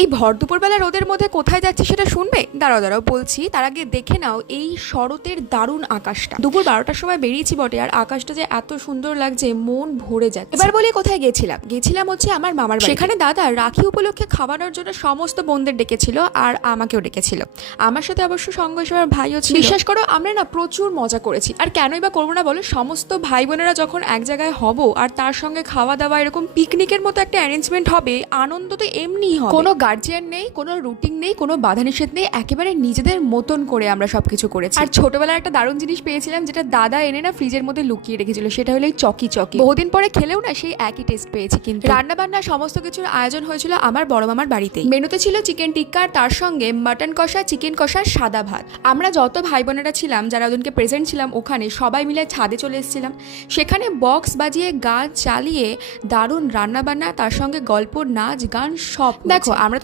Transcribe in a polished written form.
এই ভর দুপুরবেলা রোদের মধ্যে কোথায় যাচ্ছি সেটা শুনবে? দাঁড়াও দাঁড়াও বলছি, তার আগে দেখে নাও এই শরতের দারুণ আকাশটা। দুপুর 12টার সময় বেরিয়েছি বটে, আর আকাশটা যে এত সুন্দর লাগছে, মন ভরে যাচ্ছে। এবার বলি কোথায় গেছিলাম হচ্ছে আমার মামার বাড়ি। সেখানে দাদা রাখি উপলক্ষে খাওয়ানোর জন্য সমস্ত বোনদের ডেকেছিল, আর আমাকেও ডেকেছিল। আমার সাথে অবশ্য সঙ্গ হিসেবে আমার ভাইও ছিল। বিশ্বাস করো, আমরা না প্রচুর মজা করেছি। আর কেনই বা করবো না বলো? সমস্ত ভাই বোনেরা যখন এক জায়গায় হব, আর তার সঙ্গে খাওয়া দাওয়া এরকম পিকনিকের মতো একটা অ্যারেঞ্জমেন্ট হবে, আনন্দ তো এমনিই হবে। কোনো গার্জিয়ান নেই, কোনো রুটিন নেই, কোনো বাধা নিষেধ নেই, একেবারে নিজেদের মতন করে আমরা সবকিছু করেছি। আর ছোটবেলায় একটা দারুণ জিনিস পেয়েছিলাম, যেটা দাদা এনে না ফ্রিজের মধ্যে লুকিয়ে রেখেছিল, সেটা হলো এই চকি। বহুদিন পরে খেলেও না সেই একই টেস্ট পেয়েছি। কিন্তু রান্না বান্না সমস্ত কিছুর আয়োজন হয়েছিল আমার বড় মামার বাড়িতেই। মেনুতে ছিল চিকেন টিক্কা, আর তার সঙ্গে মাটন কষা, চিকেন কষা, সাদা ভাত। আমরা যত ভাই বোনেরা ছিলাম, যারা ওদিনকে প্রেজেন্ট ছিলাম, ওখানে সবাই মিলে ছাদে চলে এসেছিলাম। সেখানে বক্স বাজিয়ে গান চালিয়ে দারুণ রান্না বান্না, তার সঙ্গে গল্প, নাচ, গান সব। দেখো, আমরা